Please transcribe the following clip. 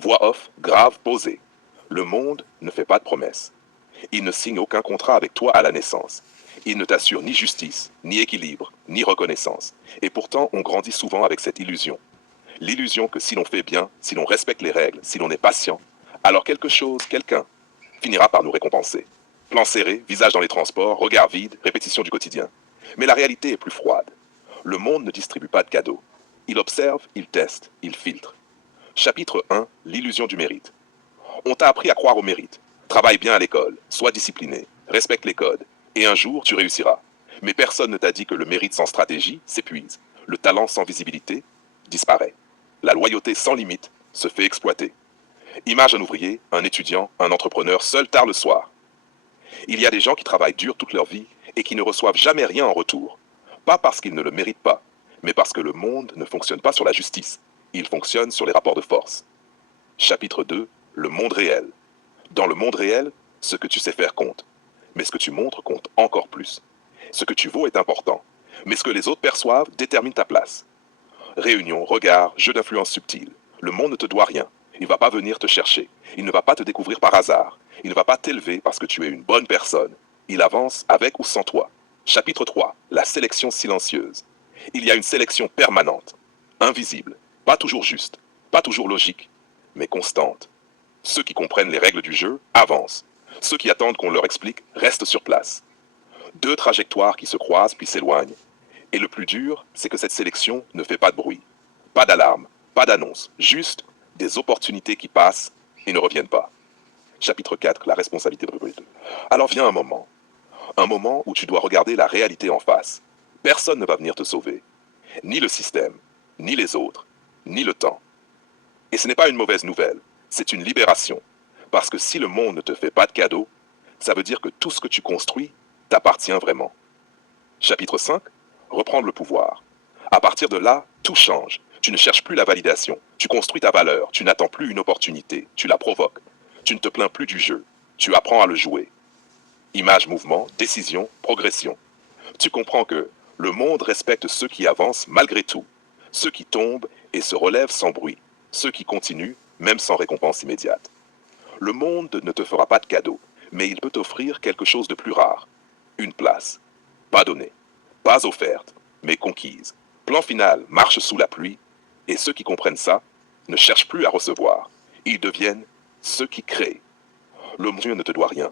Voix off, grave, posée. Le monde ne fait pas de promesses. Il ne signe aucun contrat avec toi à la naissance. Il ne t'assure ni justice, ni équilibre, ni reconnaissance. Et pourtant, on grandit souvent avec cette illusion. L'illusion que si l'on fait bien, si l'on respecte les règles, si l'on est patient, alors quelque chose, quelqu'un, finira par nous récompenser. Plan serré, visage dans les transports, regard vide, répétition du quotidien. Mais la réalité est plus froide. Le monde ne distribue pas de cadeaux. Il observe, il teste, il filtre. Chapitre 1, l'illusion du mérite. On t'a appris à croire au mérite. Travaille bien à l'école, sois discipliné, respecte les codes, et un jour tu réussiras. Mais personne ne t'a dit que le mérite sans stratégie s'épuise. Le talent sans visibilité disparaît. La loyauté sans limite se fait exploiter. Image un ouvrier, un étudiant, un entrepreneur seul tard le soir. Il y a des gens qui travaillent dur toute leur vie et qui ne reçoivent jamais rien en retour. Pas parce qu'ils ne le méritent pas, mais parce que le monde ne fonctionne pas sur la justice. Il fonctionne sur les rapports de force. Chapitre 2, le monde réel. Dans le monde réel, ce que tu sais faire compte. Mais ce que tu montres compte encore plus. Ce que tu vaux est important. Mais ce que les autres perçoivent détermine ta place. Réunion, regard, jeu d'influence subtil. Le monde ne te doit rien. Il ne va pas venir te chercher. Il ne va pas te découvrir par hasard. Il ne va pas t'élever parce que tu es une bonne personne. Il avance avec ou sans toi. Chapitre 3, la sélection silencieuse. Il y a une sélection permanente, invisible, pas toujours juste, pas toujours logique, mais constante. Ceux qui comprennent les règles du jeu avancent. Ceux qui attendent qu'on leur explique restent sur place. Deux trajectoires qui se croisent puis s'éloignent. Et le plus dur, c'est que cette sélection ne fait pas de bruit. Pas d'alarme, pas d'annonce, juste des opportunités qui passent et ne reviennent pas. Chapitre 4, la responsabilité brute. Alors vient un moment où tu dois regarder la réalité en face. Personne ne va venir te sauver. Ni le système, ni les autres, ni le temps. Et ce n'est pas une mauvaise nouvelle, c'est une libération. Parce que si le monde ne te fait pas de cadeaux, ça veut dire que tout ce que tu construis t'appartient vraiment. Chapitre 5, reprendre le pouvoir. À partir de là, tout change. Tu ne cherches plus la validation. Tu construis ta valeur. Tu n'attends plus une opportunité. Tu la provoques. Tu ne te plains plus du jeu. Tu apprends à le jouer. Image, mouvement, décision, progression. Tu comprends que le monde respecte ceux qui avancent malgré tout. Ceux qui tombent et se relèvent sans bruit. Ceux qui continuent, même sans récompense immédiate. Le monde ne te fera pas de cadeau, mais il peut t'offrir quelque chose de plus rare. Une place. Pas donnée. Pas offerte, mais conquise. Plan final, marche sous la pluie, et ceux qui comprennent ça ne cherchent plus à recevoir. Ils deviennent ceux qui créent. Le monde ne te doit rien,